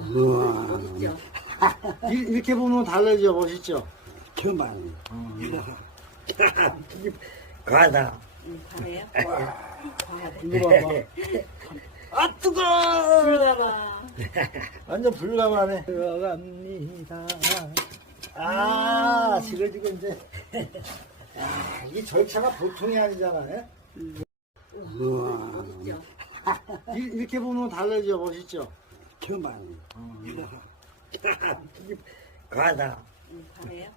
멋있죠? 이렇게 보면 달라져. 멋있죠? 그만. 가다. 가래요? 이거 봐봐. 아, 뜨거워! 불가마. 완전 불가마네. 들어갑니다. 아, 지금 이제. 이 절차가 보통이 아니잖아요? 멋있죠? 이렇게 보면 달라져. 멋있죠? 그만. 가다. 가래요?